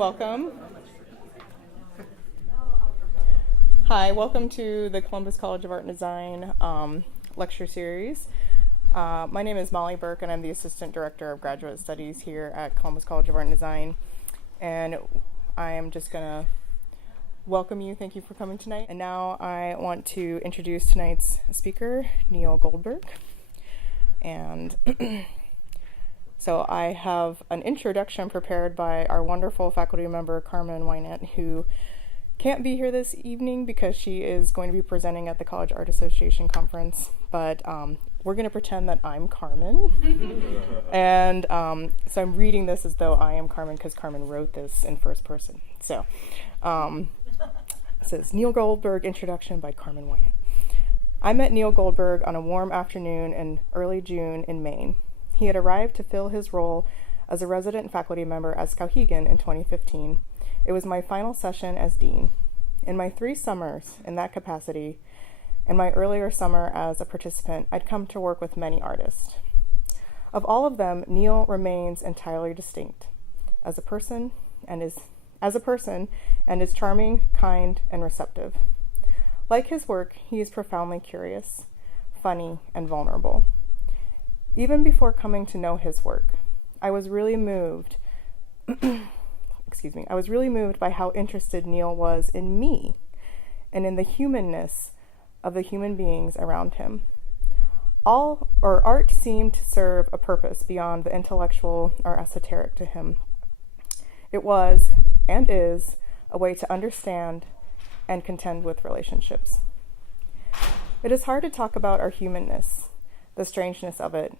Welcome. Hi, welcome to the Columbus College of Art and Design lecture series. My name is Molly Burke, and I'm the Assistant Director of Graduate Studies here at Columbus College of Art and Design. And I am just going to welcome you. Thank you for coming tonight. And now I want to introduce tonight's speaker, Neil Goldberg. And so I have an introduction prepared by our wonderful faculty member, Carmen, who can't be here this evening because she is going to be presenting at the College Art Association conference. But we're going to pretend that I'm Carmen. And so I'm reading this as though I am Carmen because Carmen wrote this in first person. So it says, Neil Goldberg, Introduction by Carmen Wynant. I met Neil Goldberg on a warm afternoon in early June in Maine. He had arrived to fill his role as a resident faculty member at Skowhegan in 2015. It was my final session as dean. In my 3 summers in that capacity, and my earlier summer as a participant, I'd come to work with many artists. Of all of them, Neil remains entirely distinct as a person and is charming, kind, and receptive. Like his work, he is profoundly curious, funny, and vulnerable. Even before coming to know his work, I was really moved by how interested Neil was in me and in the humanness of the human beings around him. Art seemed to serve a purpose beyond the intellectual or esoteric to him. It was, and is, a way to understand and contend with relationships. It is hard to talk about our humanness, the strangeness of it,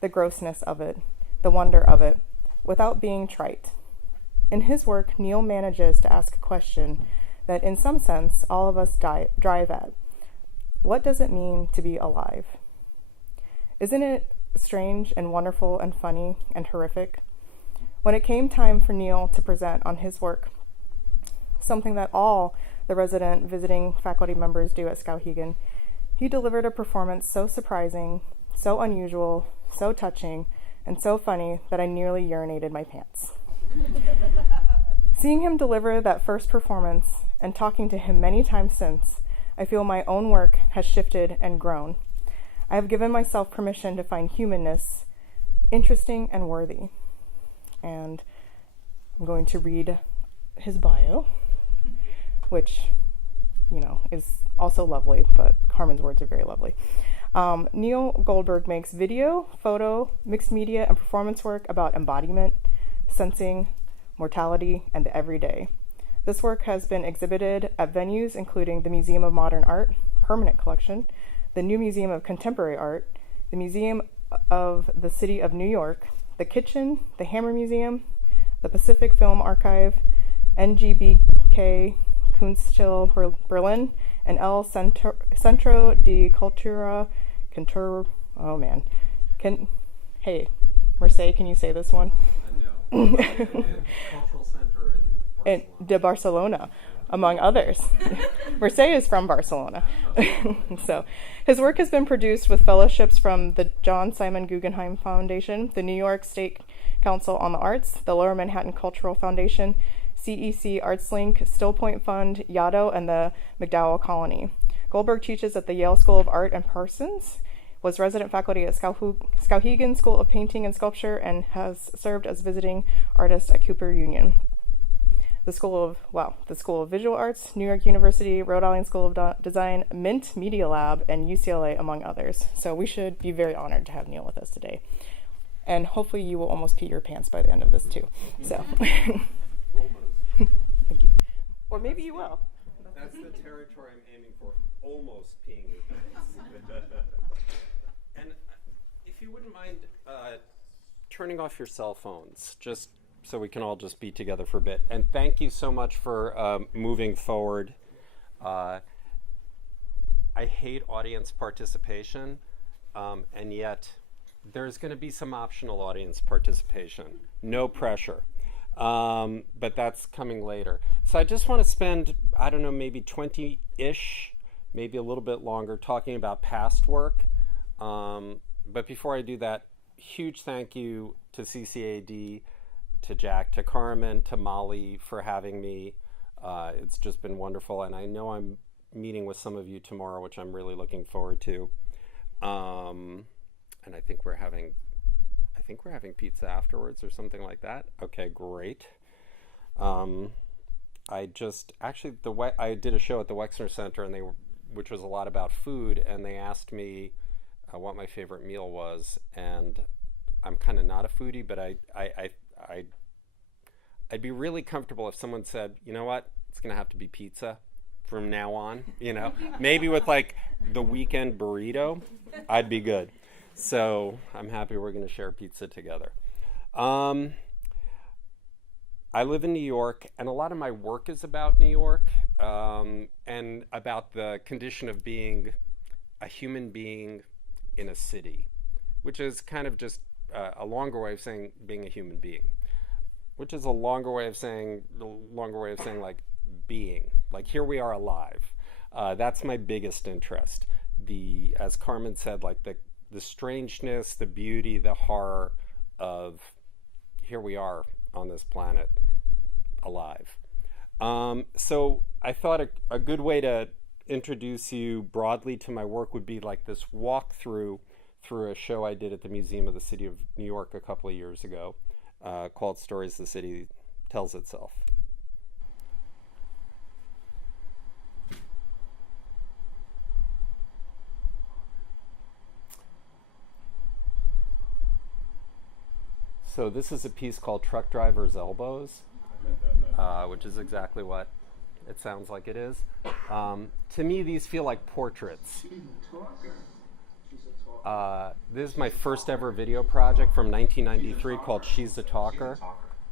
the grossness of it, the wonder of it, without being trite. In his work, Neil manages to ask a question that, in some sense, all of us drive at. What does it mean to be alive? Isn't it strange and wonderful and funny and horrific? When it came time for Neil to present on his work, something that all the resident visiting faculty members do at Skowhegan, he delivered a performance so surprising, so unusual, so touching, and so funny that I nearly urinated my pants. Seeing him deliver that first performance and talking to him many times since, I feel my own work has shifted and grown. I have given myself permission to find humanness interesting and worthy. And I'm going to read his bio, which, is also lovely, but Carmen's words are very lovely. Neil Goldberg makes video, photo, mixed media, and performance work about embodiment, sensing, mortality, and the everyday. This work has been exhibited at venues including the Museum of Modern Art, Permanent Collection, the New Museum of Contemporary Art, the Museum of the City of New York, the Kitchen, the Hammer Museum, the Pacific Film Archive, NGBK Kunsthalle Berlin, and El Centro de Cultura hey, Mercedes, can you say this one? No. Cultural Center in Barcelona. De Barcelona, among others. Mercedes is from Barcelona. So his work has been produced with fellowships from the John Simon Guggenheim Foundation, the New York State Council on the Arts, the Lower Manhattan Cultural Foundation, CEC ArtsLink, Still Point Fund, Yaddo, and the MacDowell Colony. Goldberg teaches at the Yale School of Art and Parsons, was resident faculty at Skowhegan School of Painting and Sculpture, and has served as visiting artist at Cooper Union. The School of Visual Arts, New York University, Rhode Island School of Design, Mint Media Lab, and UCLA, among others. So we should be very honored to have Neil with us today. And hopefully you will almost pee your pants by the end of this too. So thank you. Or maybe you will. That's the territory I'm aiming for, almost peeing your pants. And if you wouldn't mind turning off your cell phones, just so we can all just be together for a bit. And thank you so much for moving forward. I hate audience participation, and yet there's going to be some optional audience participation. No pressure. But that's coming later. So I just want to spend, maybe 20-ish, maybe a little bit longer, talking about past work. But before I do that, huge thank you to CCAD to Jack, to Carmen, to Molly for having me. It's just been wonderful, and I know I'm meeting with some of you tomorrow, which I'm really looking forward to. And I think we're having pizza afterwards or something like that. Okay, great. I did a show at the Wexner Center, and which was a lot about food, and they asked me what my favorite meal was, and I'm kind of not a foodie, but I'd be really comfortable if someone said, you know what, it's gonna have to be pizza from now on, maybe with like the weekend burrito, I'd be good. So I'm happy we're gonna share pizza together. I live in New York, and a lot of my work is about New York, and about the condition of being a human being in a city, which is kind of just a longer way of saying being a human being, which is a longer way of saying like being, like here we are alive. That's my biggest interest. As Carmen said, like the strangeness, the beauty, the horror of here we are on this planet alive. So I thought a good way to introduce you broadly to my work would be like this walkthrough through a show I did at the Museum of the City of New York a couple of years ago, called Stories the City Tells Itself. So this is a piece called Truck Driver's Elbows, which is exactly what it sounds like it is. To me, these feel like portraits. This is my first ever video project from 1993 called She's a Talker,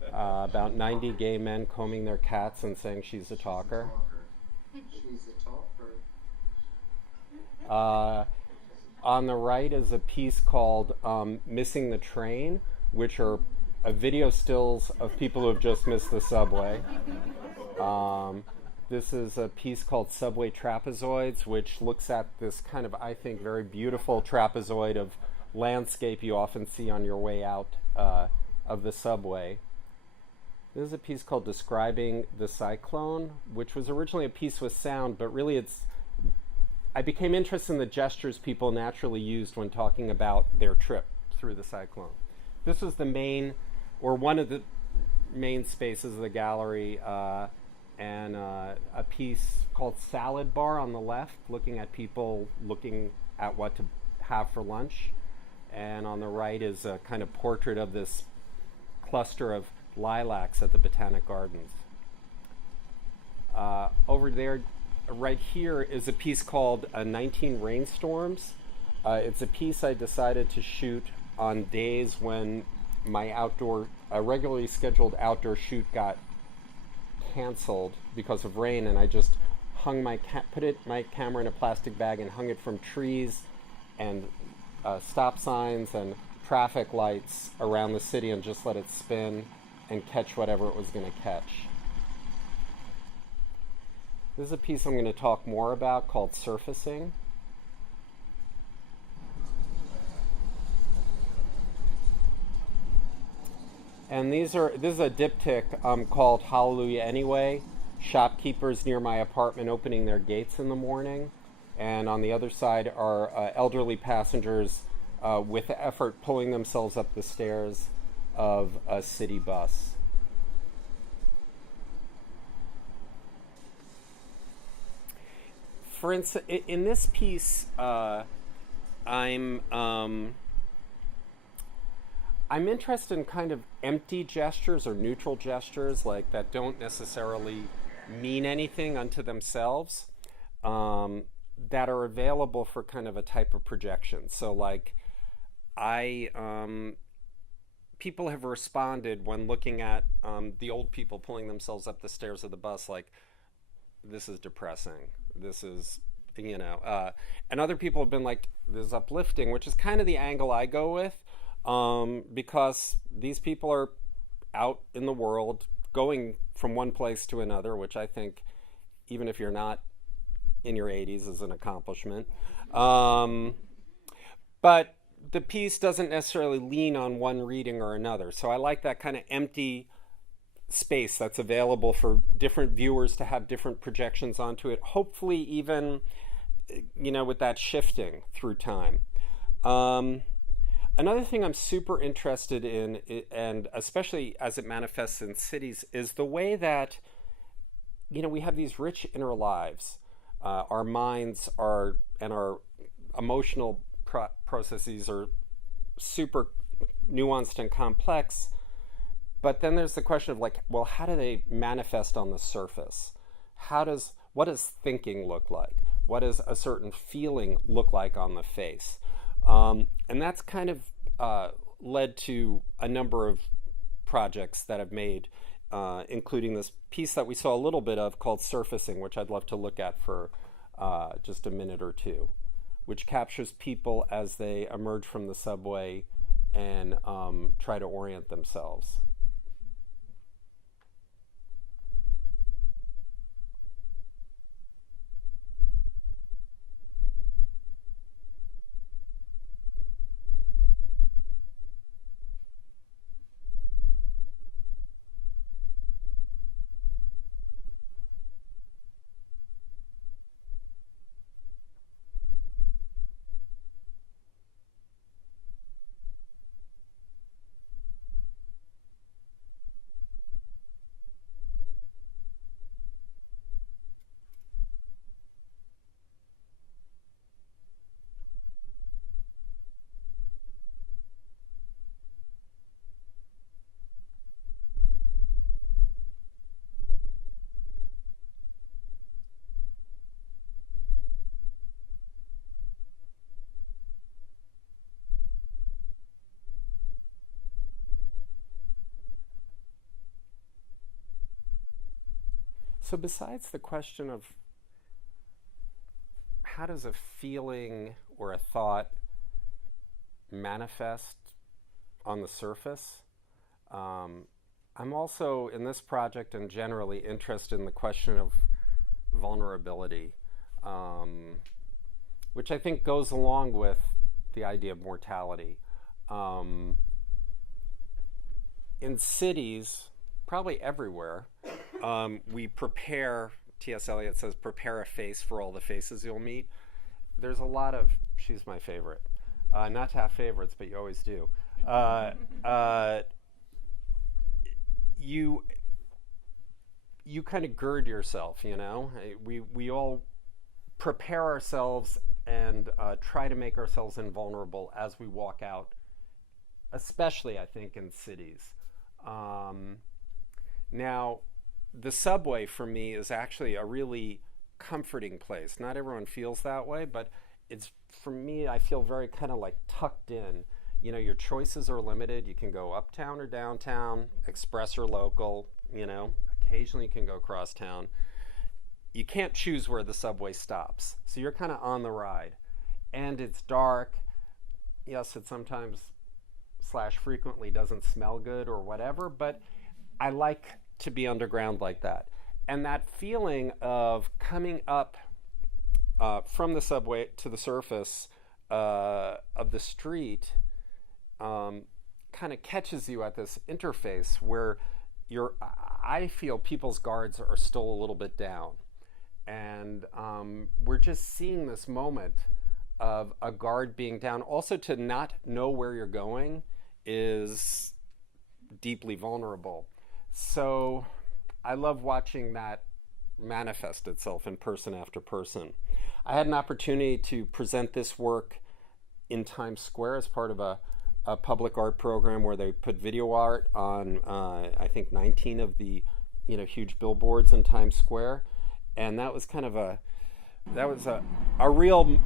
about 90 gay men combing their cats and saying she's a talker. On the right is a piece called Missing the Train, which are video stills of people who have just missed the subway. This is a piece called Subway Trapezoids, which looks at this kind of, I think, very beautiful trapezoid of landscape you often see on your way out of the subway. This is a piece called Describing the Cyclone, which was originally a piece with sound, but really I became interested in the gestures people naturally used when talking about their trip through the cyclone. This was one of the main spaces of the gallery, and a piece called Salad Bar on the left, looking at people looking at what to have for lunch. And on the right is a kind of portrait of this cluster of lilacs at the Botanic Gardens. Over there, right here, is a piece called 19 Rainstorms. It's a piece I decided to shoot on days when my regularly scheduled outdoor shoot got canceled because of rain, and I just hung my camera in a plastic bag and hung it from trees and stop signs and traffic lights around the city and just let it spin and catch whatever it was going to catch. This is a piece I'm going to talk more about called Surfacing. And this is a diptych called Hallelujah Anyway. Shopkeepers near my apartment opening their gates in the morning. And on the other side are elderly passengers with effort pulling themselves up the stairs of a city bus. For instance, in this piece, I'm interested in kind of empty gestures or neutral gestures, like that don't necessarily mean anything unto themselves, that are available for kind of a type of projection. So like people have responded when looking at the old people pulling themselves up the stairs of the bus, like, this is depressing. This is, and other people have been like, this is uplifting, which is kind of the angle I go with. Because these people are out in the world going from one place to another, which I think, even if you're not in your 80s, is an accomplishment. But the piece doesn't necessarily lean on one reading or another. So I like that kind of empty space that's available for different viewers to have different projections onto it, hopefully even, with that shifting through time. Another thing I'm super interested in, and especially as it manifests in cities, is the way that, we have these rich inner lives. Our minds and our emotional processes are super nuanced and complex. But then there's the question of well, how do they manifest on the surface? What does thinking look like? What does a certain feeling look like on the face? And that's kind of led to a number of projects that I've made, including this piece that we saw a little bit of called Surfacing, which I'd love to look at for just a minute or two, which captures people as they emerge from the subway and try to orient themselves. So besides the question of how does a feeling or a thought manifest on the surface, I'm also, in this project and generally, interested in the question of vulnerability, which I think goes along with the idea of mortality. In cities, probably everywhere, we prepare, T.S. Eliot says, prepare a face for all the faces you'll meet. There's a lot of, she's my favorite. Not to have favorites, but you always do. You kind of gird yourself, We all prepare ourselves and try to make ourselves invulnerable as we walk out, especially, I think, in cities. Now, the subway for me is actually a really comforting place. Not everyone feels that way, but for me, I feel very kind of like tucked in. Your choices are limited. You can go uptown or downtown, express or local, occasionally you can go cross town. You can't choose where the subway stops. So you're kind of on the ride. And it's dark. Yes, it sometimes / frequently doesn't smell good or whatever, but I like to be underground like that. And that feeling of coming up from the subway to the surface of the street kind of catches you at this interface where I feel people's guards are still a little bit down. And we're just seeing this moment of a guard being down. Also, to not know where you're going is deeply vulnerable. So I love watching that manifest itself in person after person. I had an opportunity to present this work in Times Square as part of a public art program where they put video art on, I think, 19 of the huge billboards in Times Square. And that was kind of a real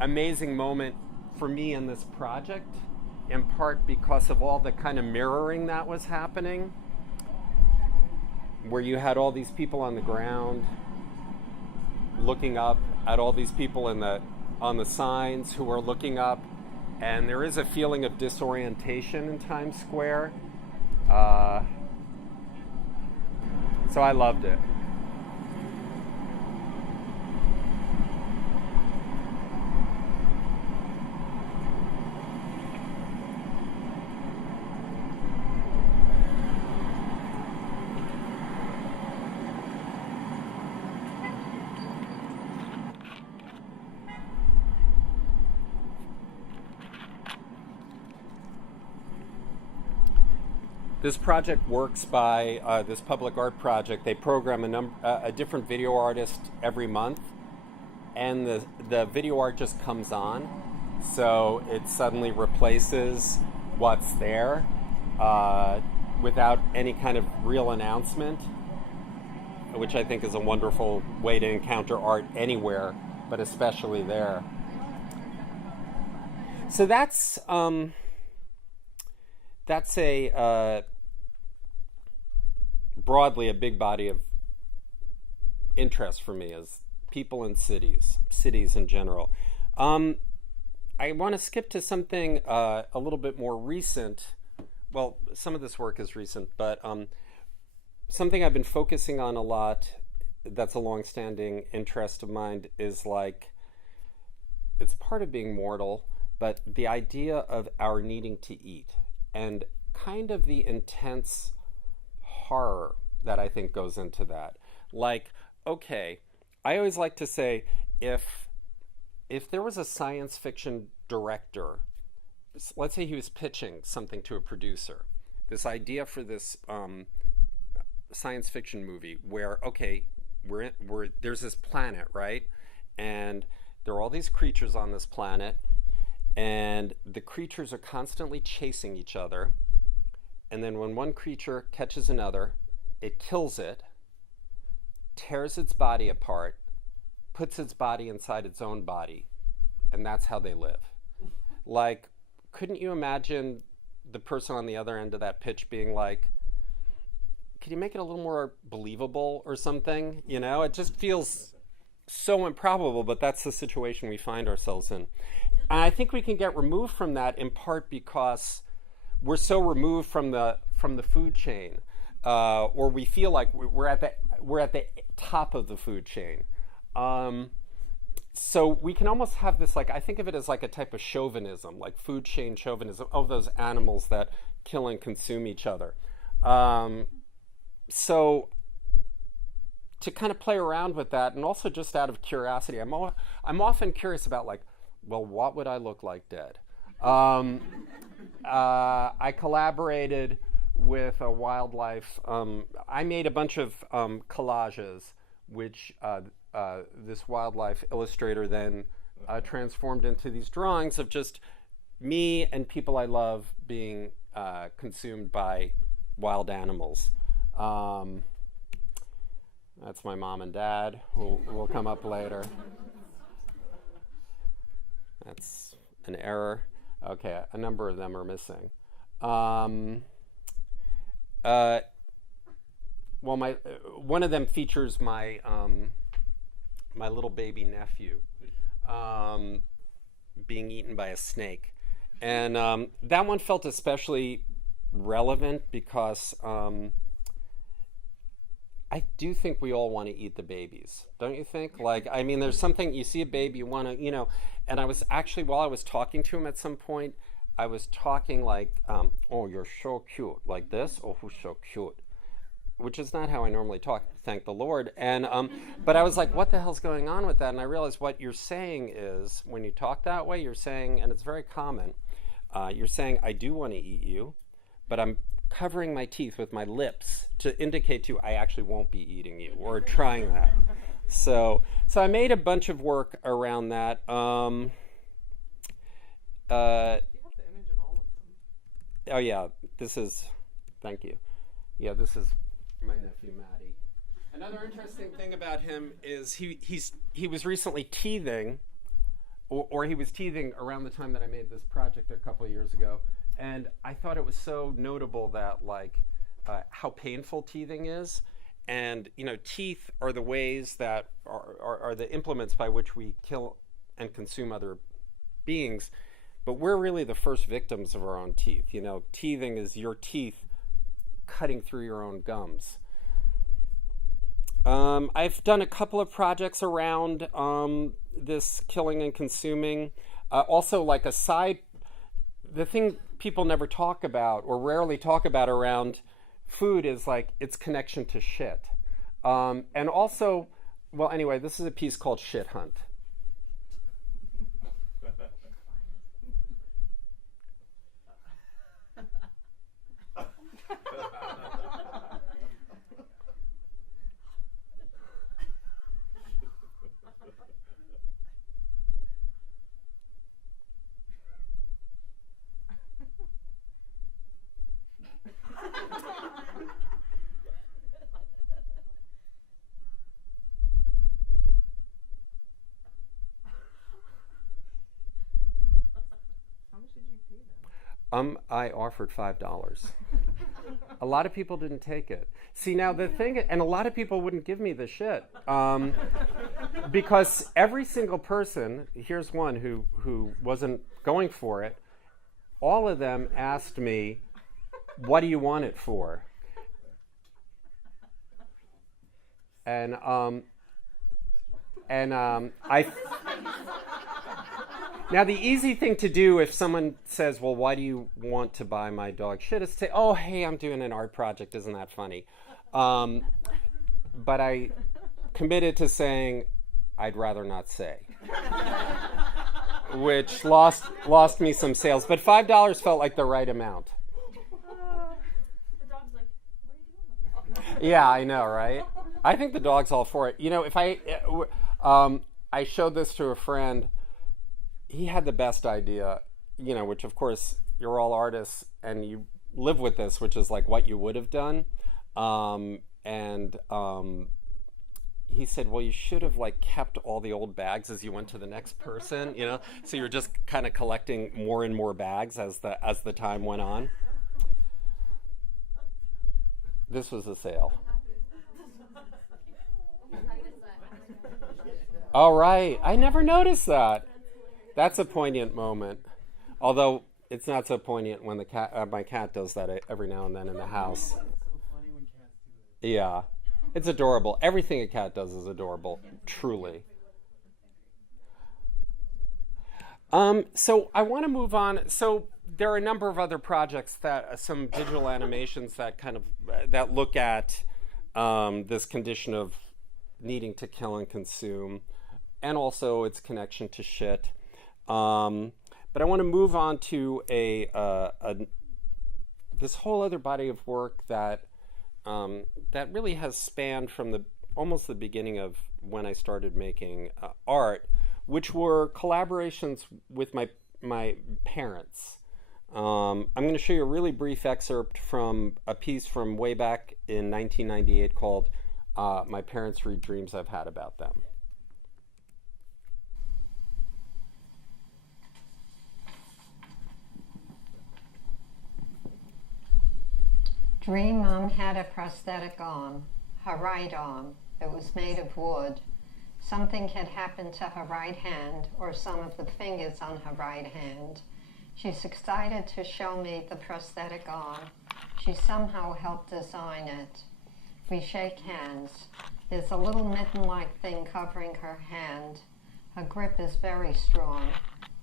amazing moment for me in this project, in part because of all the kind of mirroring that was happening, where you had all these people on the ground looking up at all these people on the signs who are looking up, and there is a feeling of disorientation in Times Square. So I loved it. this project works by this public art project. They program a different video artist every month, and the video art just comes on, so it suddenly replaces what's there without any kind of real announcement, which I think is a wonderful way to encounter art anywhere, but especially there. So that's a broadly a big body of interest for me as people in cities in general. I want to skip to something a little bit more recent. Well, some of this work is recent, but something I've been focusing on a lot that's a long-standing interest of mine is like, it's part of being mortal, but the idea of our needing to eat and kind of the intense horror that I think goes into that. Like, okay, I always like to say, if there was a science fiction director, let's say he was pitching something to a producer, this idea for this science fiction movie where, okay, there's this planet, right? And there are all these creatures on this planet, and the creatures are constantly chasing each other. And then when one creature catches another, it kills it, tears its body apart, puts its body inside its own body, and that's how they live. Like, couldn't you imagine the person on the other end of that pitch being like, could you make it a little more believable or something? You know, it just feels so improbable, but that's the situation we find ourselves in. And I think we can get removed from that in part because we're so removed from the food chain, or we feel like we're at the top of the food chain. So we can almost have this, like, I think of it as like a type of chauvinism, like food chain chauvinism, of those animals that kill and consume each other. So to kind of play around with that, and also just out of curiosity, I'm often curious about, like, well, what would I look like dead? I collaborated with a wildlife. I made a bunch of collages, which this wildlife illustrator then transformed into these drawings of just me and people I love being consumed by wild animals. That's my mom and dad, who will come up later. That's an error. Okay, a number of them are missing. Well, one of them features my my little baby nephew being eaten by a snake, and that one felt especially relevant because I do think we all want to eat the babies, don't you think? Like, I mean, there's something, you see a baby, you want to, you know, and I was actually, while I was talking to him at some point, I was talking like, oh, you're so cute, like this, oh, who's so cute, which is not how I normally talk, thank the Lord. And but I was like, what the hell's going on with that? And I realized what you're saying is, when you talk that way, you're saying, and it's very common, you're saying, I do want to eat you, but I'm covering my teeth with my lips to indicate to you I actually won't be eating you or trying that. So I made a bunch of work around that. You have the image of all of them. Oh yeah, this is, thank you. Yeah, this is my nephew Matty. Another interesting thing about him is he was recently teething, or he was teething around the time that I made this project a couple of years ago. And I thought it was so notable that, like, how painful teething is. And, you know, teeth are the ways that are the implements by which we kill and consume other beings. But we're really the first victims of our own teeth. You know, teething is your teeth cutting through your own gums. I've done a couple of projects around this killing and consuming. Also, like a side, the thing people never talk about or rarely talk about around food is like its connection to shit. And also, well, anyway, this is a piece called Shit Hunt. How much did you pay them? I offered $5. A lot of people didn't take it. See, now the thing, and a lot of people wouldn't give me the shit. Because every single person, here's one who wasn't going for it, all of them asked me, what do you want it for? And now the easy thing to do if someone says, well, why do you want to buy my dog shit, is to say, oh, hey, I'm doing an art project, isn't that funny? But I committed to saying, I'd rather not say, which lost me some sales, but $5 felt like the right amount. The dog's like, what are you doing with that? Yeah, I know, right? I think the dog's all for it. You know, if I showed this to a friend, he had the best idea, you know, which of course you're all artists and you live with this, which is like what you would have done. He said, well, you should have like kept all the old bags as you went to the next person, you know? So you're just kind of collecting more and more bags as the time went on. This was a sale. All right, I never noticed that. That's a poignant moment. Although it's not so poignant when the cat, my cat does that every now and then in the house. Yeah, it's adorable. Everything a cat does is adorable, truly. So I want to move on. So there are a number of other projects some digital animations that kind of that look at this condition of needing to kill and consume, and also its connection to shit. But I want to move on to this whole other body of work that really has spanned from almost the beginning of when I started making art, which were collaborations with my parents. I'm going to show you a really brief excerpt from a piece from way back in 1998 called My Parents Read Dreams I've Had About Them. Dream Mom had a prosthetic arm, her right arm. It was made of wood. Something had happened to her right hand, or some of the fingers on her right hand. She's excited to show me the prosthetic arm. She somehow helped design it. We shake hands. There's a little mitten-like thing covering her hand. Her grip is very strong.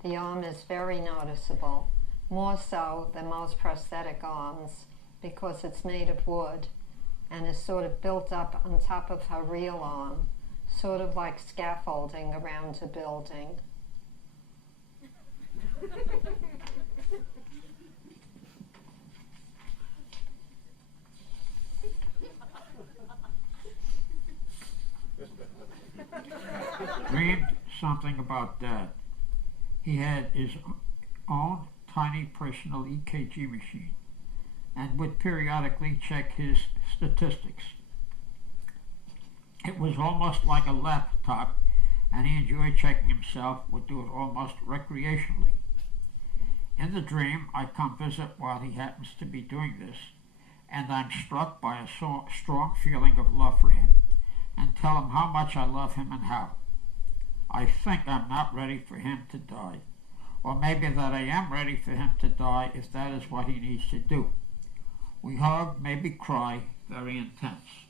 The arm is very noticeable, more so than most prosthetic arms, because it's made of wood and is sort of built up on top of her real arm, sort of like scaffolding around a building. Dreamed something about Dad. He had his own tiny personal EKG machine and would periodically check his statistics. It was almost like a laptop, and he enjoyed checking himself, would do it almost recreationally. In the dream, I come visit while he happens to be doing this, and I'm struck by a strong feeling of love for him, and tell him how much I love him and how. I think I'm not ready for him to die, or maybe that I am ready for him to die if that is what he needs to do. We hug, maybe cry, very intense.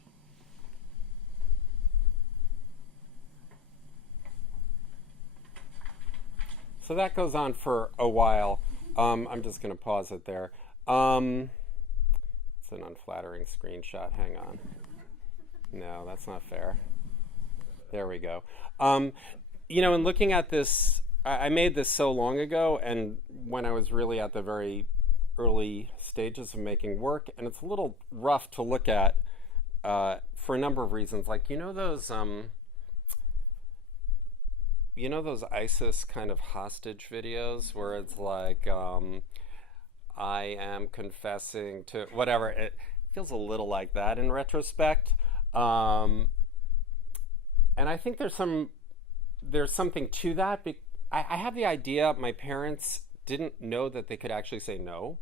So that goes on for a while. I'm just going to pause it there. It's an unflattering screenshot. Hang on. No, that's not fair. There we go. You know, in looking at this, I made this so long ago, and when I was really at the very early stages of making work, and it's a little rough to look at for a number of reasons. Like, you know those ISIS kind of hostage videos where it's like, I am confessing to whatever. It feels a little like that in retrospect. And I think there's something to that. I have the idea my parents didn't know that they could actually say no.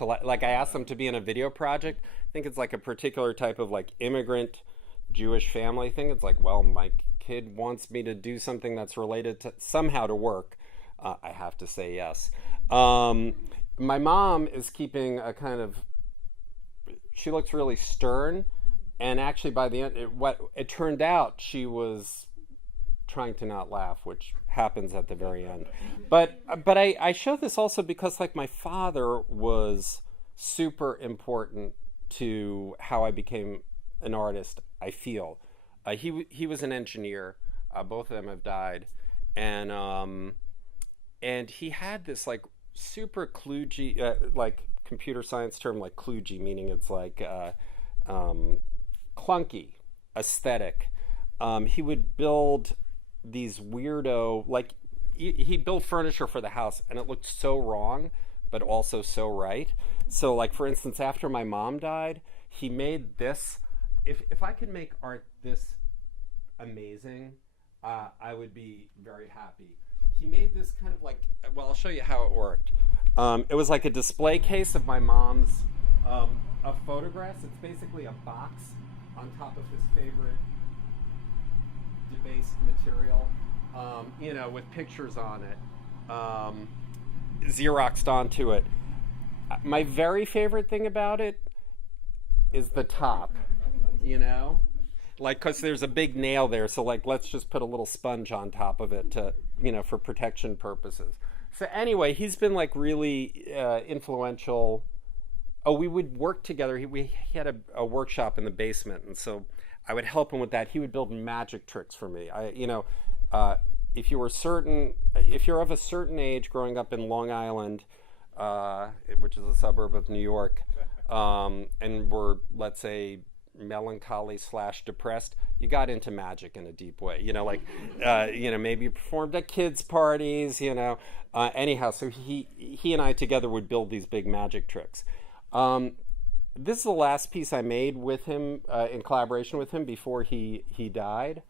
Like I asked them to be in a video project. I think it's like a particular type of like immigrant Jewish family thing. It's like, well, my kid wants me to do something that's related to somehow to work. I have to say yes. My mom is keeping a kind of, she looks really stern, and actually by the end, it turned out she was trying to not laugh, which happens at the very end. But I show this also because like my father was super important to how I became an artist, I feel. He was an engineer. Both of them have died. And he had this like super kludgy, like computer science term, like kludgy, meaning it's like clunky aesthetic. He would build these weirdo, like he built furniture for the house and it looked so wrong, but also so right. So like, for instance, after my mom died, he made this. If I could make art this amazing, I would be very happy. He made this kind of like, well, I'll show you how it worked. It was like a display case of my mom's of photographs. It's basically a box on top of his favorite debased material, with pictures on it, Xeroxed onto it. My very favorite thing about it is the top, like, because there's a big nail there, so like let's just put a little sponge on top of it to, for protection purposes. So anyway, he's been like really influential. Oh, we would work together. He had a workshop in the basement, and so I would help him with that. He would build magic tricks for me. If you're of a certain age, growing up in Long Island, which is a suburb of New York, and were, let's say, melancholy / depressed, you got into magic in a deep way. Maybe you performed at kids' parties. Anyhow, so he and I together would build these big magic tricks. This is the last piece I made with him, in collaboration with him, before he died.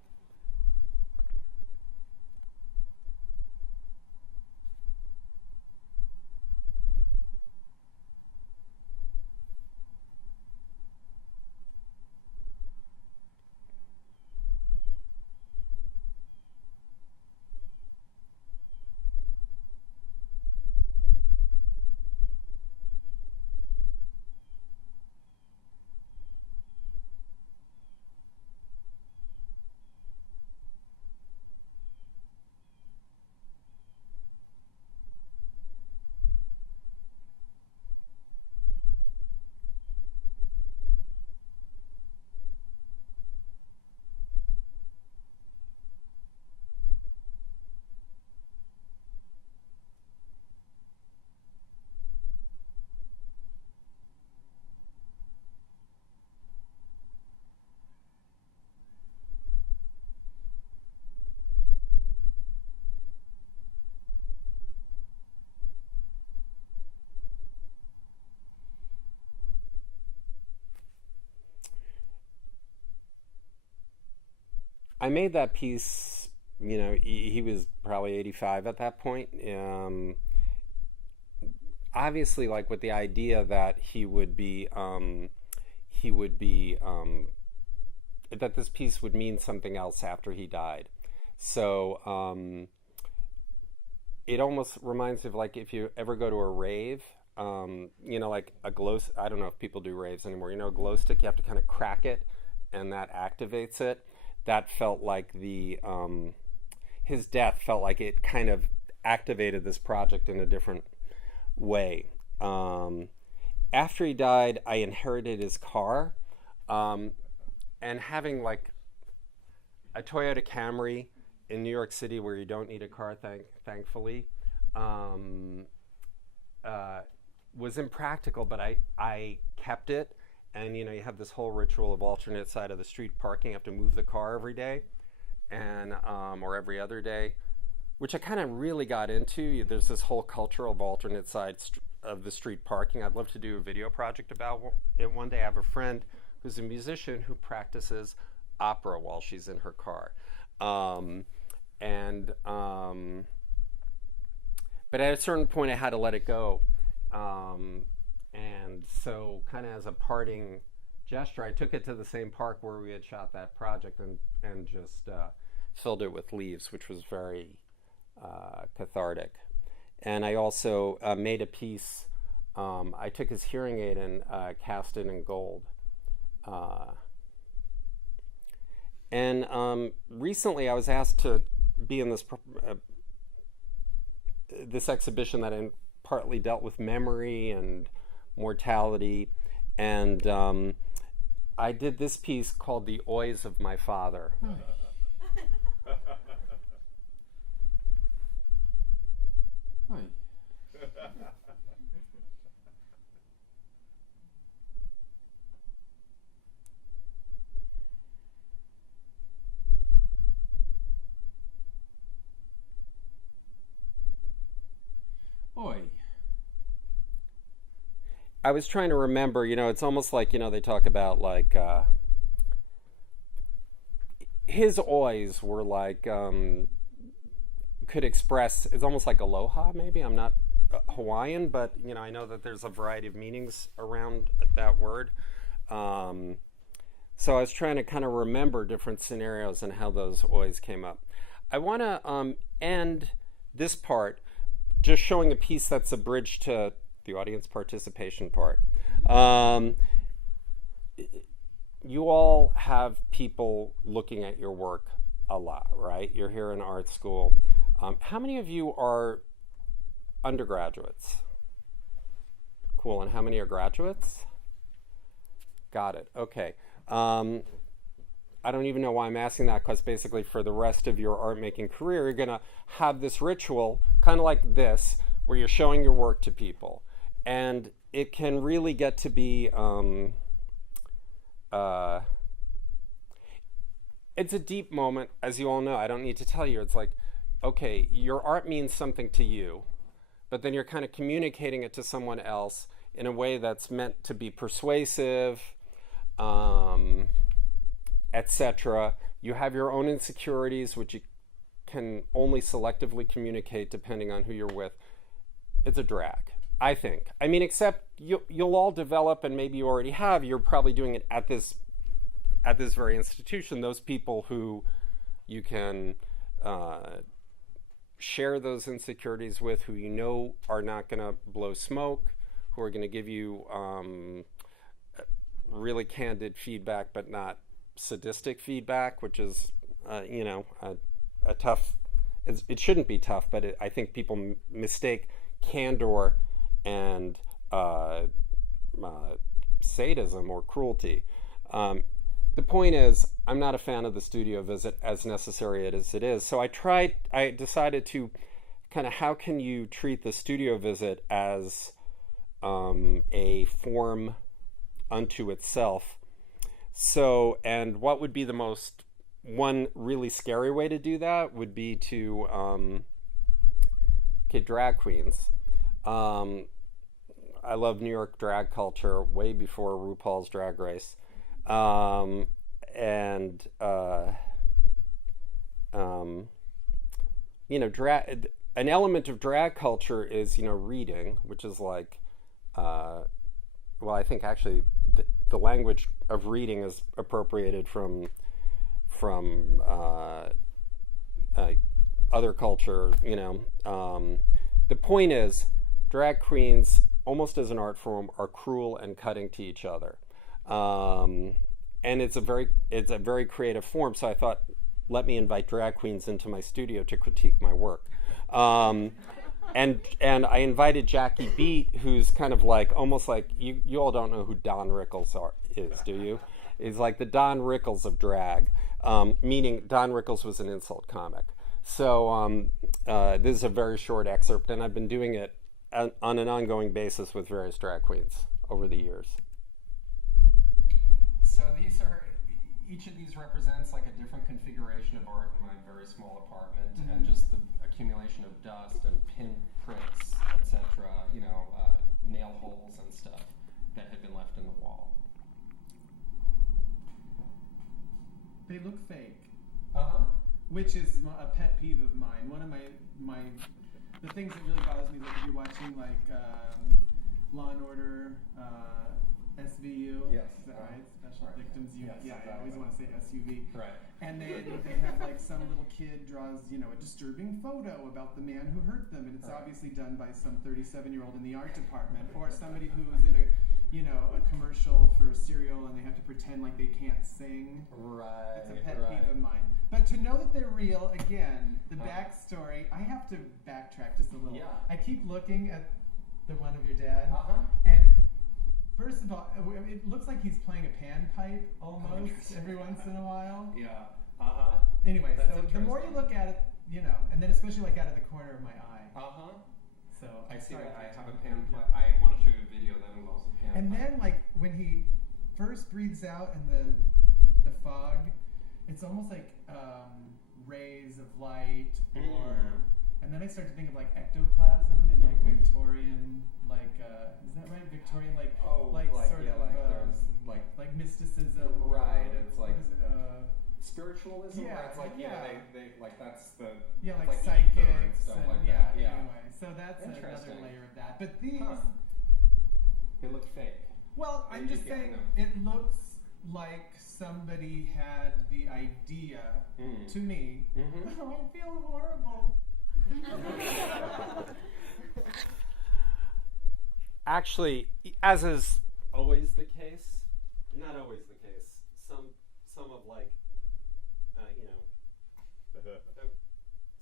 I made that piece, he was probably 85 at that point. Obviously, like with the idea that that this piece would mean something else after he died. So it almost reminds me of like if you ever go to a rave, like a glow, I don't know if people do raves anymore, a glow stick, you have to kind of crack it and that activates it. That felt like his death felt like it kind of activated this project in a different way. After he died, I inherited his car, and having like a Toyota Camry in New York City where you don't need a car, thankfully, was impractical, but I kept it. And you have this whole ritual of alternate side of the street parking. You have to move the car every day, and or every other day, which I kind of really got into. There's this whole culture of alternate side of the street parking. I'd love to do a video project about it one day. I have a friend who's a musician who practices opera while she's in her car. But at a certain point, I had to let it go. And so kind of as a parting gesture, I took it to the same park where we had shot that project and just filled it with leaves, which was very cathartic. And I also made a piece. I took his hearing aid and cast it in gold. Recently I was asked to be in this exhibition that partly dealt with memory and mortality, and I did this piece called The Oys of My Father. Oi. I was trying to remember, it's almost like, they talk about like, his oys were like, could express, it's almost like aloha maybe. I'm not Hawaiian, but, I know that there's a variety of meanings around that word. So I was trying to kind of remember different scenarios and how those oys came up. I want to end this part just showing a piece that's a bridge to the audience participation part. You all have people looking at your work a lot, right? You're here in art school. How many of you are undergraduates? Cool, and how many are graduates? Got it, okay. I don't even know why I'm asking that, because basically for the rest of your art making career, you're gonna have this ritual, kind of like this, where you're showing your work to people. And it can really get to be, it's a deep moment, as you all know. I don't need to tell you. It's like, okay, your art means something to you, but then you're kind of communicating it to someone else in a way that's meant to be persuasive, etc. You have your own insecurities, which you can only selectively communicate depending on who you're with. It's a drag, I think. I mean, except you'll all develop, and maybe you already have, you're probably doing it at this very institution, those people who you can share those insecurities with, who you know are not going to blow smoke, who are going to give you really candid feedback, but not sadistic feedback, which is, a tough, it shouldn't be tough, but I think people mistake candor and sadism or cruelty. The point is, I'm not a fan of the studio visit, as necessary as it is. So I decided to kind of, how can you treat the studio visit as a form unto itself? So, and what would be the one really scary way to do that would be to, drag queens. I love New York drag culture way before RuPaul's Drag Race. An element of drag culture is, reading, which is like, I think actually the language of reading is appropriated from other culture, The point is, drag queens, almost as an art form, are cruel and cutting to each other. And it's a very creative form, so I thought, let me invite drag queens into my studio to critique my work. And I invited Jackie Beat, who's kind of like, almost like, you all don't know who Don Rickles is, do you? He's like the Don Rickles of drag, meaning Don Rickles was an insult comic. So this is a very short excerpt, and I've been doing it on an ongoing basis with various drag queens over the years. So each of these represents like a different configuration of art in my very small apartment, and just the accumulation of dust and pinpricks etc. Nail holes and stuff that had been left in the wall. They look fake, Which is a pet peeve of mine. One of the things that really bothers me is like if you're watching like Law and Order, SVU. Yes. Is that right? Special Right. Victims Unit. Yes, Yeah, exactly. I always want to say SUV. Right. And they have like some little kid draws, a disturbing photo about the man who hurt them, and it's Right. obviously done by some 37-year-old in the art department, or somebody who's in a commercial for cereal and they have to pretend like they can't sing. Right. It's a pet peeve of mine. But to know that they're real, again, the backstory, I have to backtrack just a little. Yeah. I keep looking at the one of your dad, Uh-huh. and first of all, it looks like he's playing a panpipe almost every once in a while. Yeah. Anyway, That's so the more you interesting. look at it, and then especially like out of the corner of my eye. So I see sorry that. I to have a interrupt. pan. I want to show you a video that involves a pan. And then, like, when he first breathes out in the fog, it's almost like rays of light, and then I start to think of like ectoplasm in like Victorian, is that right? Victorian, like mysticism. Right, or it's like what is it? spiritualism. Yeah, Where it's like yeah. they like that's the Yeah, it's like ether psychics and stuff and like yeah, that. Yeah. anyway. So that's another Interesting. layer of that. But these, They look fake. well, I'm just Yeah, saying, no. it looks like somebody had the idea to me. Oh, I feel horrible. Actually, as is always the case, not always the case. Some of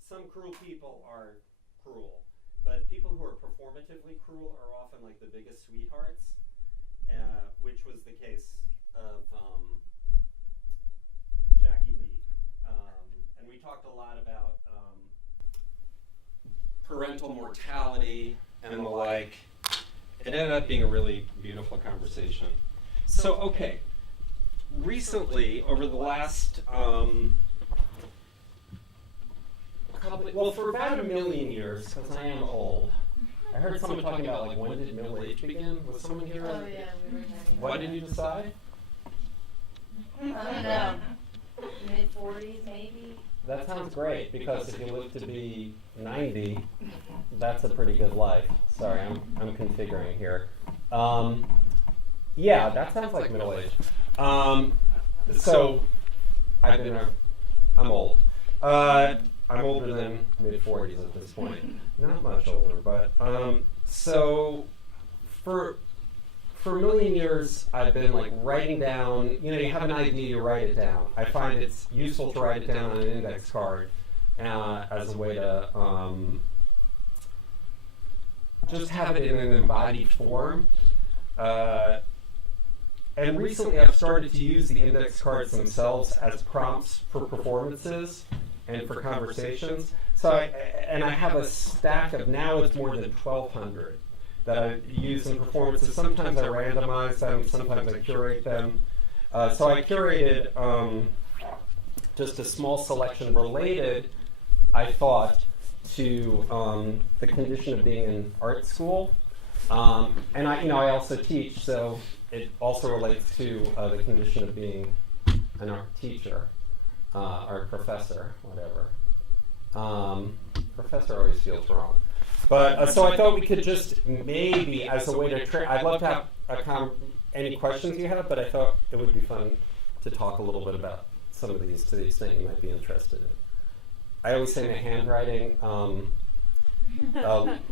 some cruel people are cruel, but people who are performatively cruel are often like the biggest sweethearts, which was the case of Jackie B. And we talked a lot about parental mortality and the like. It ended up being a really beautiful conversation. So, okay, recently, over the last for about 1 million years, because I am old, I heard someone talking about, like, when did middle age begin? Was someone here? Oh, yeah, we were talking What did you decide? Mid-40s, maybe? That sounds great, because if you live to be 90, that's a pretty good life. Sorry, I'm configuring here. Yeah, that sounds like middle age. So, I'm old. I'm older than mid-40s at this point. Not much older, but, so, for 1 million years, I've been like writing down, you have an idea, you write it down. I find it's useful to write it down on an index card as a way to just have it in an embodied form. And recently I've started to use the index cards themselves as prompts for performances and for conversations. So I have a stack of, now it's more than 1,200. That I use in performances. Sometimes I randomize them, sometimes I curate them. So I curated just a small selection related, I thought, to the condition of being in art school. And I also teach, so it also relates to the condition of being an art teacher, art professor, whatever. Professor always feels wrong. But so I thought we could just maybe, as a way to I'd love to have any questions you have, but I thought it would be fun to talk a little bit about some of these to the extent you might be interested in. I always say my handwriting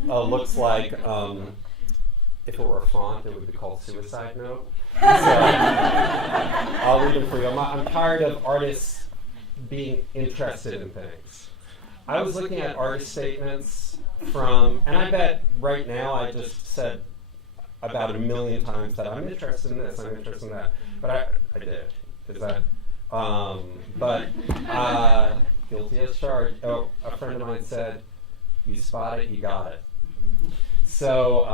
looks like, if it were a font, it would be called Suicide Note. So I'll read them for you. I'm tired of artists being interested in things. I was looking at artist statements and I bet right now I just said about 1 million times that I'm interested in this, I'm interested in that. But I did. Is that? Guilty as charged. Oh, a friend of mine said, you spot it, you got it. So,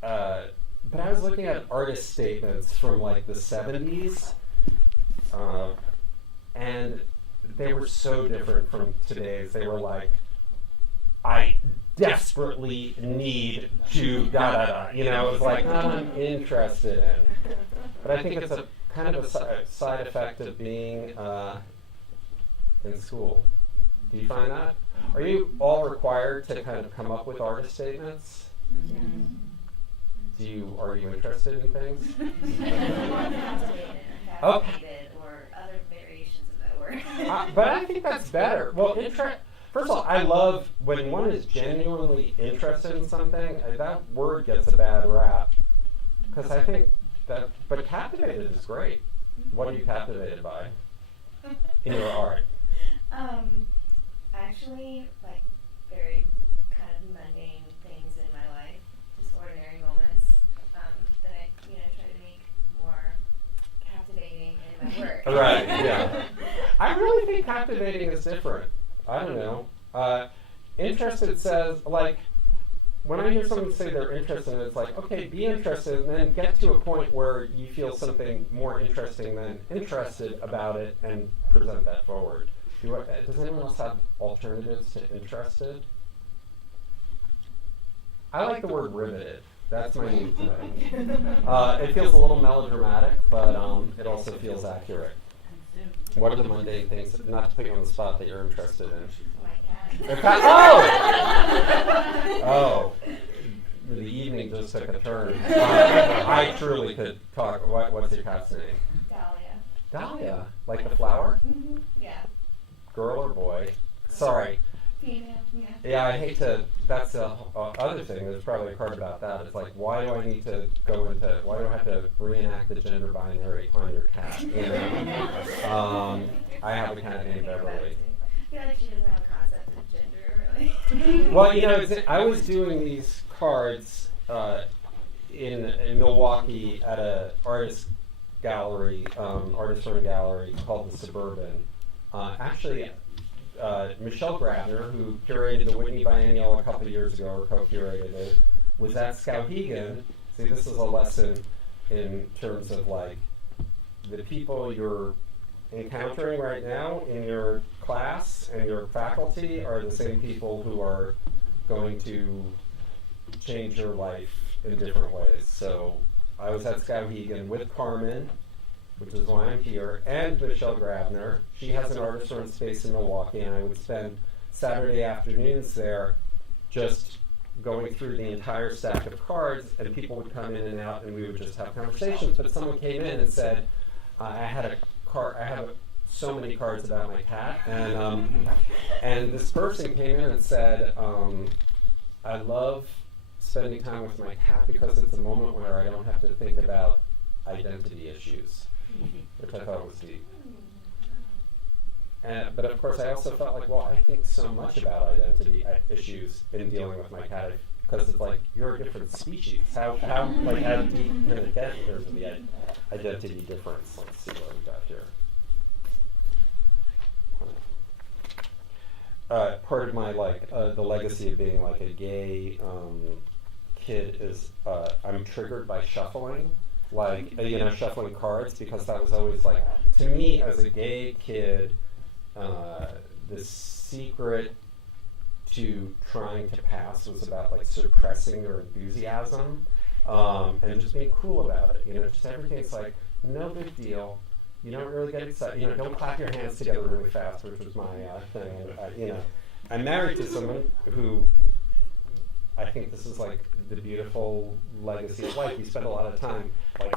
but I was looking at artist statements from like the 70s, and they were so different from today's. They were like, I desperately need to da-da-da. You know, it was like, I'm interested in. But I think it's a kind of a side effect of being in school. Do you find that? Are you all required to kind of come up with artist statements? Are you interested in things? Okay. Or other variations of that word. But I think that's better. Well, first of all, I love when one is genuinely interested in something. That word gets a bad rap because I think that. But captivated is great. What are you captivated by in your art? Actually, like very kind of mundane things in my life, just ordinary moments that I, try to make more captivating in my work. Right. Yeah. I really think captivating is different. I don't know. Interested says, like, when I hear someone say they're interested, it's like, okay, be interested, and then get to a point where you feel something more interesting than interested about it and present that forward. Does anyone else have alternatives to interested? I like the word riveted. That's my new thing. It feels a little melodramatic, but it also feels accurate. What are the mundane things, not to put you on the spot, that you're interested in? My cat. Oh! The evening just took a turn. I truly could talk. What's your cat's name? Dahlia. Dahlia? Like the flower? Mm-hmm. Yeah. Girl or boy? Sorry. Female, yeah. Yeah, I hate to, that's the other thing, there's probably a card about that. It's like, why do I have to reenact the gender binary on your cat? You know? I have a cat named Beverly. I feel like she doesn't have a concept of gender, really. Well, I was doing these cards in Milwaukee at a artist gallery, artist-run gallery called the Suburban. Actually, Michelle Grabner, who curated the Whitney Biennial a couple of years ago, or co-curated it, was at Skowhegan. See, this is a lesson in terms of like the people you're encountering right now in your class and your faculty are the same people who are going to change your life in different ways. So I was at Skowhegan with Carmen, which is why I'm here, and Michelle Grabner. She has an artist-run space in Milwaukee, and I would spend Saturday afternoons there just going through the entire stack of cards, and people would come in and out, and we would just have conversations. But someone came in and said, I have so many cards about my cat, and this person came in and said, I love spending time with my cat because it's a moment where I don't have to think about identity issues, which I thought was deep. But of course, I also felt like, well, I think so much about identity issues in dealing with my cat, because it's like, you're a different species. How deep can it get in terms of the identity difference? Let's see what we got here. Part of my the legacy of being like a gay kid is I'm triggered by shuffling. Shuffling cards, because that was always like, to me as a gay kid, the secret to trying to pass was about like suppressing your enthusiasm and just being cool about it. Just everything's like, no big deal. You don't really get excited. Don't clap your hands together really fast, which was my thing. I'm married to someone who, I think this is like the beautiful legacy of life. We spend a lot of time, like,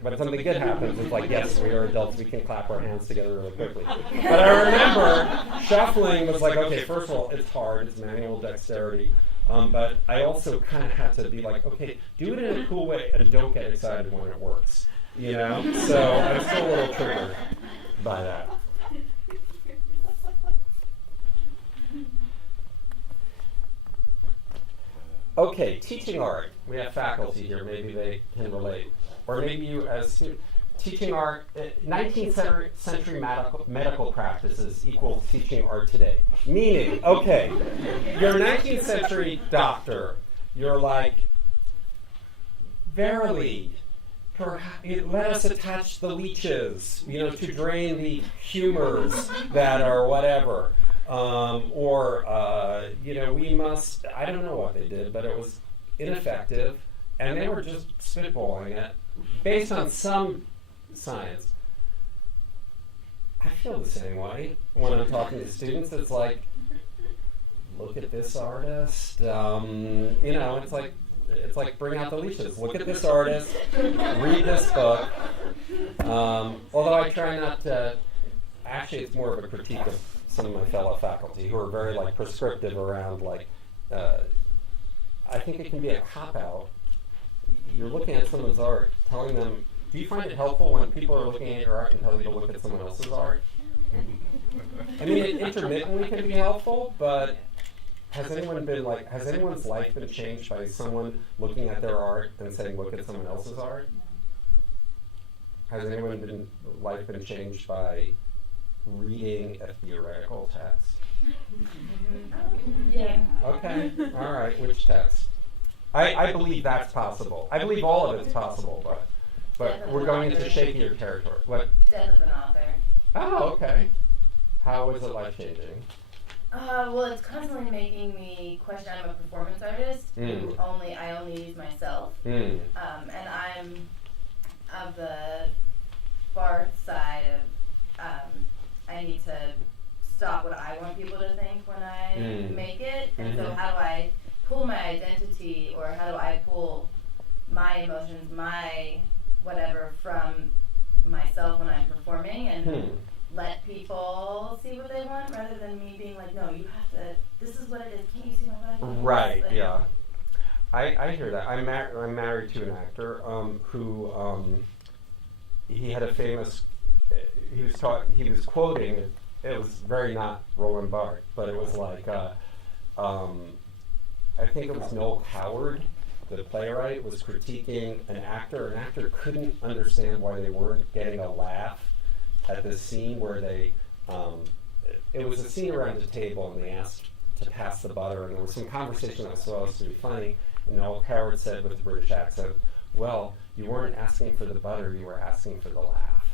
when something good happens, it's like, yes, we are adults, we can clap our hands together really quickly. But I remember shuffling was like, okay, first of all, it's hard, it's manual dexterity. But I also kind of had to be like, okay, do it in a cool way and don't get excited when it works. So I'm still a little triggered by that. Okay, teaching art. We have faculty here. Maybe they can relate. Or maybe you as students. Teaching art, 19th century medical practices equals teaching art today. Meaning, okay, you're a 19th century doctor. You're like, verily, let us attach the leeches, to drain the humors that are whatever. We must, I don't know what they did, but it was ineffective, and they were just spitballing it based on some science. I feel the same way when I'm talking to students. It's like, look at this artist. It's like bring out the leashes. Look at this artist. Read this book. Although I try not to. Actually, it's more of a critique of some of my fellow faculty who are very prescriptive around I think it can be a cop-out. You're looking at someone's art, telling them, do you find it helpful when people are looking at your art and tell you to look at someone else's art? I mean, it intermittently can be helpful, but has anyone's life been changed by someone looking at their art and saying, look at someone else's art? Has anyone's life been changed by reading a theoretical text? Yeah. Okay, all right, which text? I believe that's possible. I believe all of it's possible, but we're going into shakier territory. What? Death of an author. Oh, okay. How is it life-changing? Well, it's constantly making me question. I'm a performance artist who I only use myself, and I'm of the far side of I need to stop what I want people to think when I make it, and so how do I pull my identity, or how do I pull my emotions, my whatever from myself when I'm performing, and let people see what they want rather than me being like, no, you have to, this is what it is, can't you see my body? Right, yeah. I hear that. I'm married to an actor who he had a famous, he was quoting, it was very not Roland Barthes, but it was like, I think it was Noel Coward, the playwright, was critiquing an actor. An actor couldn't understand why they weren't getting a laugh at this scene where they, it was a scene around the table and they asked to pass the butter, and there was some conversation that was supposed to be funny, and Noel Coward said with a British accent, well, you weren't asking for the butter, you were asking for the laugh.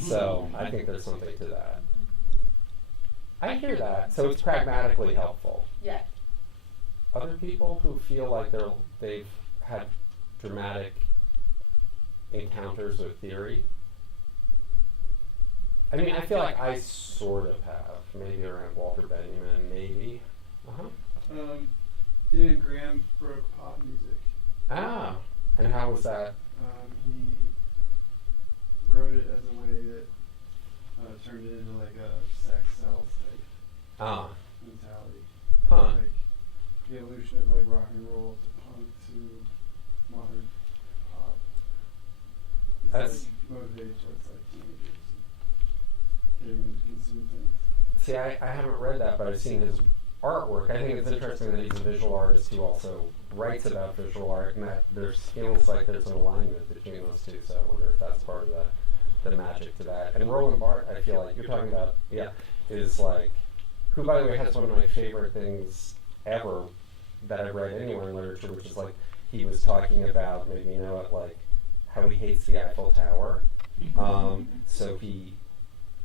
So I think there's something to that. I hear that. So it's pragmatically helpful. Yeah. Other people who feel like they've had dramatic encounters with theory? I mean, I feel like I sort of have. Maybe around Walter Benjamin, maybe. Dan Graham broke pop music. Ah, and how was that? He wrote it as a way that turned it into like a sex sells type mentality. Huh. Like the evolution of like rock and roll to punk to modern pop. It's That's like motivated towards like teenagers and getting them to consume things. See, I haven't read that, but I've seen his artwork. I think it's interesting that he's a visual artist who also writes about visual art, and that there feels like there's an alignment between those two, so I wonder if that's part of the magic to that. And Roland Barthes, I feel like you're talking about, is like, who, by the way, has one of my favorite things ever that I've read anywhere in literature, which is like, he was talking about, maybe you know it, like, how he hates the Eiffel Tower. So he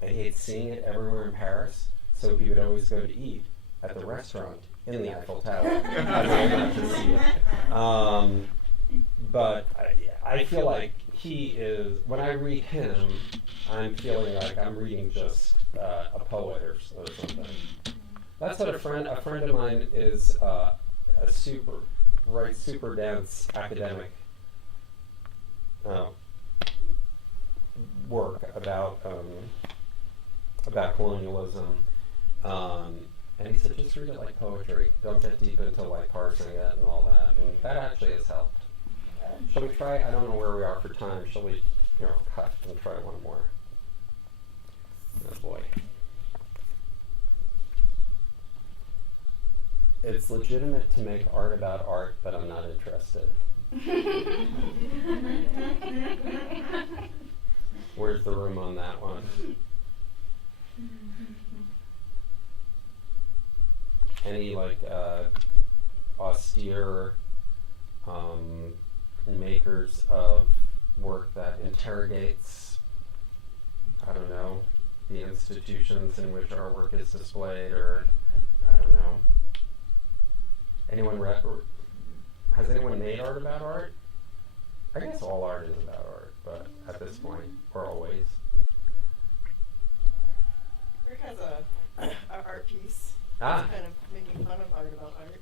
hates seeing it everywhere in Paris, so he would always go to eat at the restaurant in the Eiffel Tower. I don't to see it. But I feel like he is, when I read him, I'm feeling like I'm reading just a poet or something. That's what a friend of mine is writes super dense academic work about colonialism. And he said, just read it like poetry. Don't get deep into like parsing it and all that. And that actually has helped. Shall we try? I don't know where we are for time. Shall we, cut and try one more? Oh boy. It's legitimate to make art about art, but I'm not interested. Where's the room on that one? Any austere makers of work that interrogates, I don't know, the institutions in which our work is displayed, or I don't know. Has anyone made art about art? I guess all art is about art, but at this point, or always. Rick has an art piece. Ah. Kind of making fun of art about art.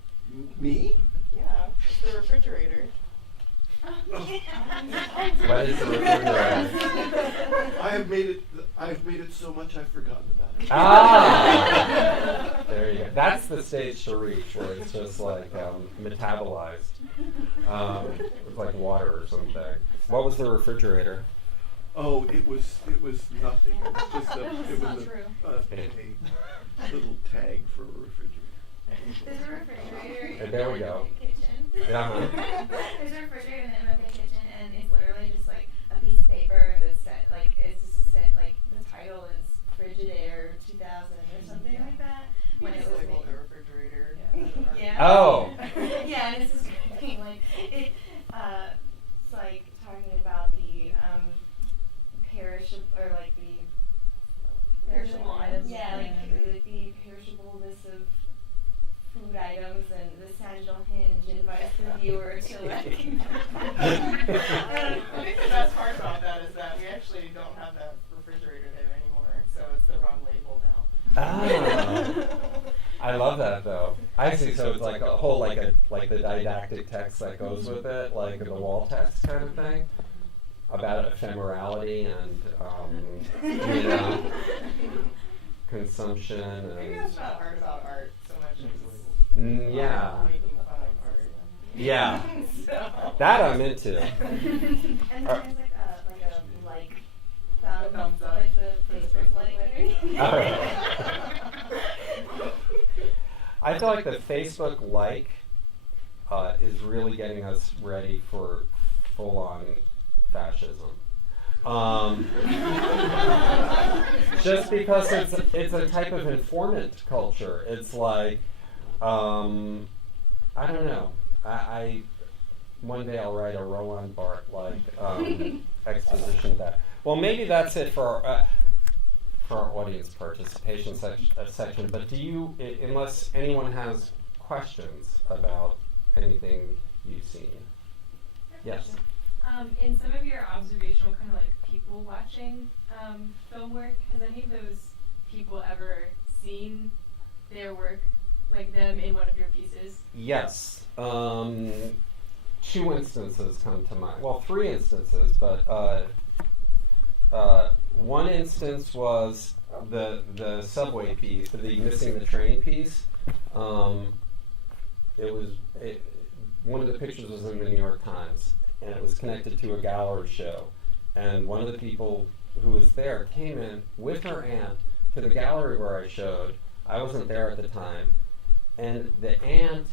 Me? Yeah, it's the refrigerator. What is the refrigerator? I've made it so much I've forgotten about it. Ah! There you go. That's the stage to reach, where it's just like metabolized. It's like water or something. What was the refrigerator? Oh, it was nothing. It was just a little tag for a refrigerator. There's a refrigerator There we in go. the kitchen. Yeah. There's a refrigerator in the MFA kitchen, and it's literally just like a piece of paper that's set, like, it's just set, like, the title is Frigidaire 2000 or something like that. When it was labeled made. a refrigerator. Yeah. Oh. Yeah, and it's just being like, it's like talking about the perishable, or like the Perishable items. Yeah, like the perishableness of food items and the sagittal hinge invites the viewer to like. I think the best part about that is that we actually don't have that refrigerator there anymore, so it's the wrong label now. Ah. I love that though. I see. So it's like a whole like the didactic text that goes with it, like the wall text kind of thing, about ephemerality and you know, consumption and. Maybe that's not art about art so much as Yeah. making fun of art. Yeah. So. That I'm into. And then there's like a thumbs up. like the Facebook like. I feel like the Facebook like is really getting us ready for full-on fascism. Just because it's a type of informant culture. It's like, I don't know. I one day I'll write a Roland Barthes like exposition of that. Well, maybe that's it for our audience participation section. But do you, unless anyone has questions about anything you've seen? Yes. In some of your observational kind of like people watching film work, has any of those people ever seen their work, like them in one of your pieces? Yes. 2 instances come to mind. Well, 3 instances, but one instance was the subway piece, the missing the train piece. One of the pictures was in the New York Times, and it was connected to a gallery show. And one of the people who was there came in with her aunt to the gallery where I showed. I wasn't there at the time. And the aunt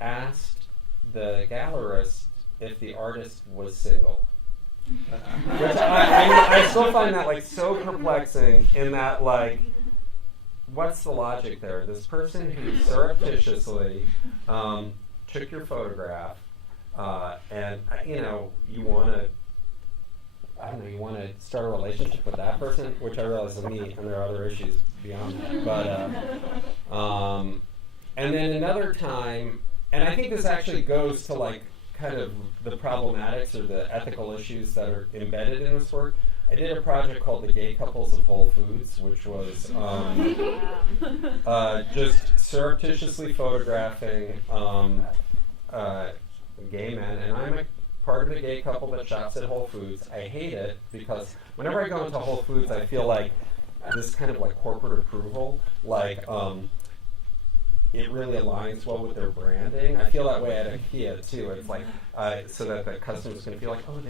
asked the gallerist if the artist was single. Which I still find that like so perplexing, in that like, what's the logic there? This person who surreptitiously took your photograph, and you want to start a relationship with that person, which I realize is me, and there are other issues beyond that. But and then another time, and I think this actually goes to like kind of the problematics or the ethical issues that are embedded in this work. I did a project called The Gay Couples of Whole Foods, which was just surreptitiously photographing gay men, and I'm a part of the gay couple that shops at Whole Foods. I hate it because whenever I go into Whole Foods, I feel like this kind of like corporate approval, like it really aligns well with their branding. I feel that way at IKEA too. It's like so that the customers can feel like, oh,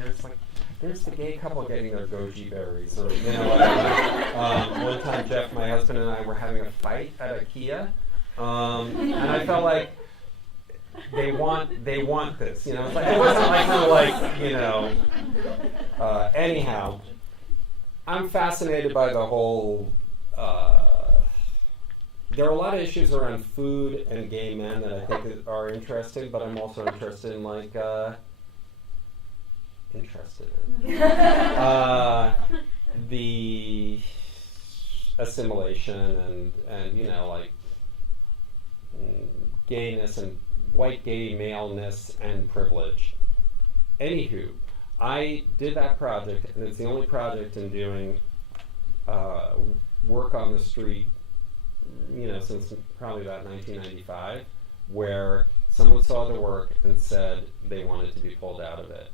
there's the gay couple getting their goji berries, or whatever. One time, Jeff, my husband, and I were having a fight at IKEA, and I felt like they want this. It's like, it wasn't like kind of like anyhow. I'm fascinated by the whole. There are a lot of issues around food and gay men that I think are interesting, but I'm also interested in the assimilation and you know, like gayness and white gay maleness and privilege. Anywho, I did that project, and it's the only project in doing work on the street, you know, since probably about 1995, where someone saw the work and said they wanted to be pulled out of it.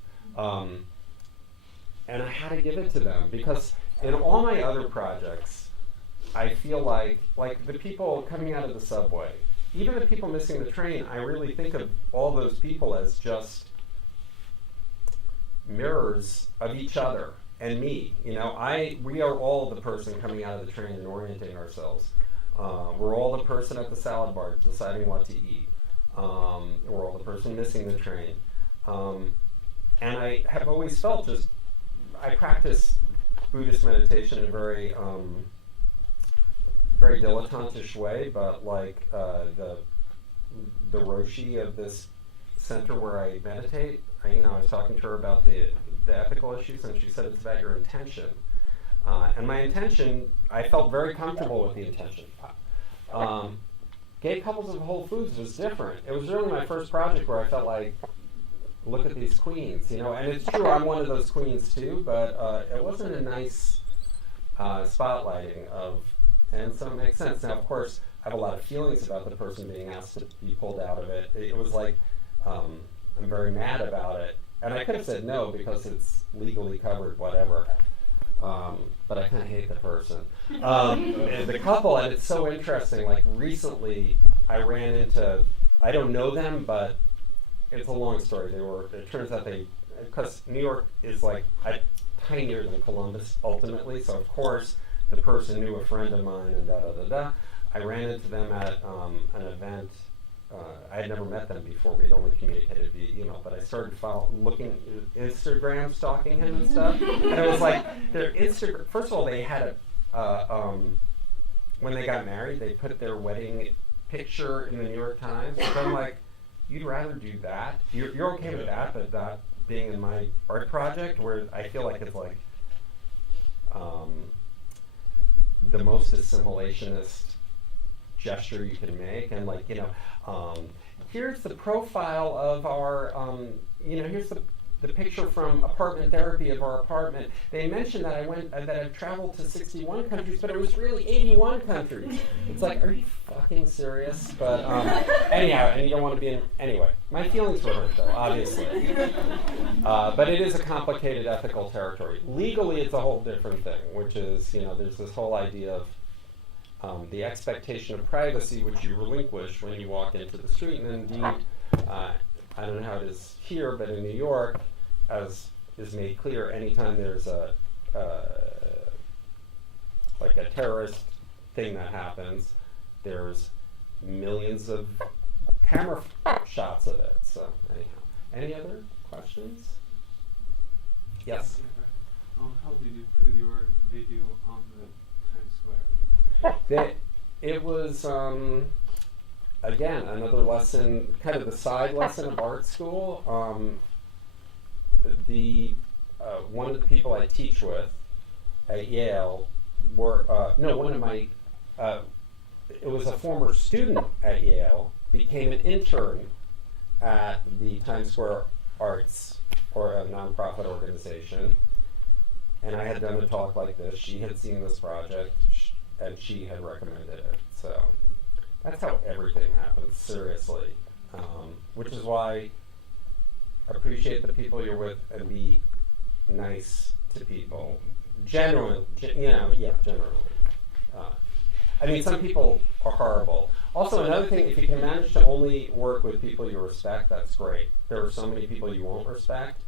And I had to give it to them, because in all my other projects, I feel like the people coming out of the subway, even the people missing the train, I really think of all those people as just mirrors of each other and me. You know, we are all the person coming out of the train and orienting ourselves. We're all the person at the salad bar deciding what to eat. We're all the person missing the train. And I have always felt just, I practice Buddhist meditation in a very, very dilettantish way, but like the Roshi of this center where I meditate, I was talking to her about the ethical issues, and she said it's about your intention. And my intention, I felt very comfortable with the intention. Gay Couples of Whole Foods was different. It was really my first project where I felt like, look at these queens, you know, and it's true, I'm one of those queens too, but it wasn't a nice spotlighting of, and so it makes sense. Now, of course, I have a lot of feelings about the person being asked to be pulled out of it. It was like, I'm very mad about it, and I could have said no because it's legally covered, whatever. But I kind of hate the person. And the couple, and it's so interesting, like recently I ran into, I don't know them, but it's a long story. It turns out because New York is like tinier than Columbus ultimately, so of course the person knew a friend of mine and da-da-da-da. I ran into them at an event. I had never met them before. We had only communicated via email, but I started looking Instagram, stalking him and stuff. And it was like their Instagram. First of all, they had when they got married, they put their wedding picture in the New York Times. So I'm like, you'd rather do that? You're okay with that, but that being in my art project, where I feel like it's like the most assimilationist gesture you can make, and like, you know, here's the profile of our, you know, here's the picture from apartment therapy of our apartment. They mentioned that I've traveled to 61 countries, but it was really 81 countries. It's like, are you fucking serious? But anyhow, and you don't want to be in, anyway, my feelings were hurt though, obviously. But it is a complicated ethical territory. Legally, it's a whole different thing, which is, you know, there's this whole idea of the expectation of privacy, which you relinquish when you walk into the street. And indeed, I don't know how it is here, but in New York, as is made clear, anytime there's like a terrorist thing that happens, there's millions of camera shots of it. So anyhow, any other questions? Yes? How did you put your video on the Times Square? It was, again, another lesson, kind of the side lesson of art school. One of the people I teach with at Yale it was a former student at Yale, became an intern at the Times Square Arts, or a nonprofit organization, and I had done a talk like this. She had seen this project, and she had recommended it. So that's how everything happens, seriously. Which is why appreciate the people you're with and be nice to people. Generally. I mean, some people are horrible. Also, another thing, if you can manage to only work with people you respect, that's great. There are so many people you won't respect,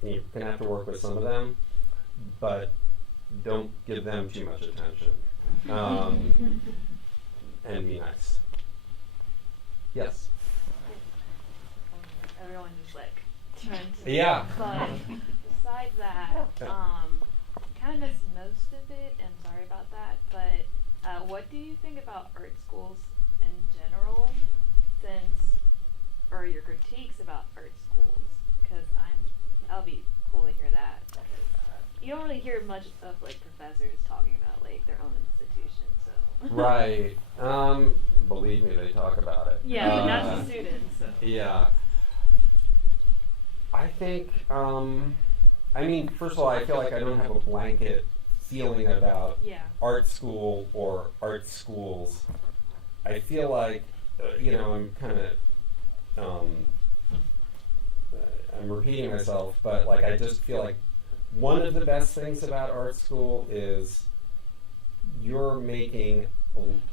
and you're going to have to work with some of them, but don't give them too much attention. And be nice. Yes? Everyone just like turned to Yeah. But besides that, kind of missed most of it, and sorry about that, but what do you think about art schools in general, or your critiques about art schools? Because that'll be cool to hear that. you don't really hear much of like professors talking about like their own institution, so. Right. Believe me, they talk about it. Yeah, but not the students. So. Yeah. I think, I mean, first of all, I feel like I don't have a blanket feeling about art school or art schools. I feel like, I'm kind of, I'm repeating myself, but like I just feel like one of the best things about art school is you're making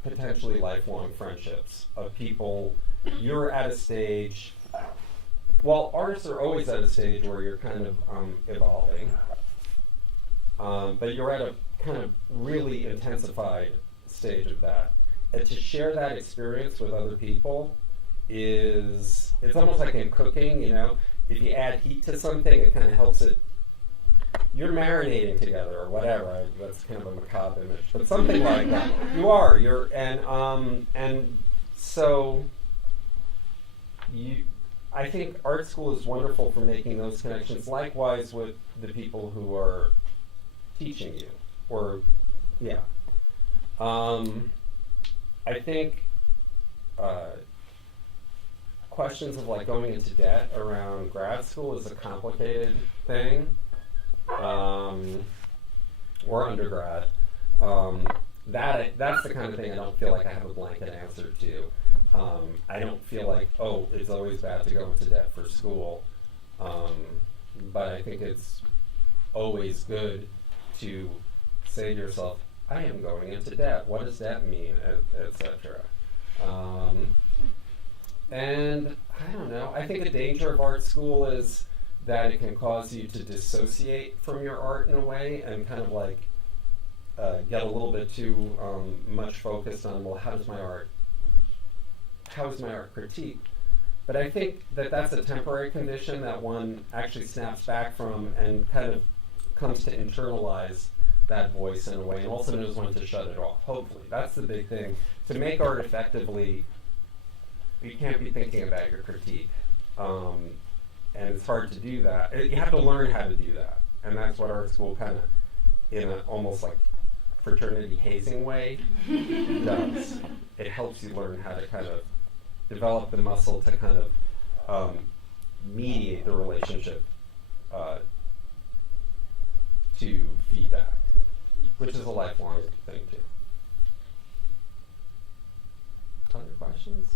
potentially lifelong friendships of people. You're at a stage, well, artists are always at a stage where you're kind of evolving, but you're at a kind of really intensified stage of that. And to share that experience with other people it's almost like in cooking, if you add heat to something, it kind of helps it. You're marinating together or whatever. That's kind of a macabre image, but something like that. And so I think art school is wonderful for making those connections. Likewise with the people who are teaching you, I think questions of like going into debt around grad school is a complicated thing, or undergrad. That's the kind of thing I don't feel like I have a blanket answer to. I don't feel like, it's always bad to go into debt for school, but I think it's always good to say to yourself, I am going into debt. What does that mean, etc. And I don't know. I think the danger of art school is that it can cause you to dissociate from your art in a way and kind of like get a little bit too much focused on, well, how is my art critiqued? But I think that that's a temporary condition that one actually snaps back from and kind of comes to internalize that voice in a way, and also knows when to shut it off, hopefully. That's the big thing. To make art effectively, you can't be thinking about your critique. And it's hard to do that. You have to learn how to do that. And that's what art school kind of, in an almost like fraternity hazing way, does. It helps you learn how to kind of develop the muscle to kind of mediate the relationship to feedback, which is a lifelong thing too. Other questions?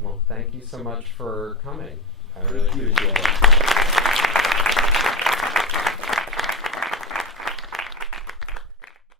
Well, thank you so much for coming. I really appreciate it.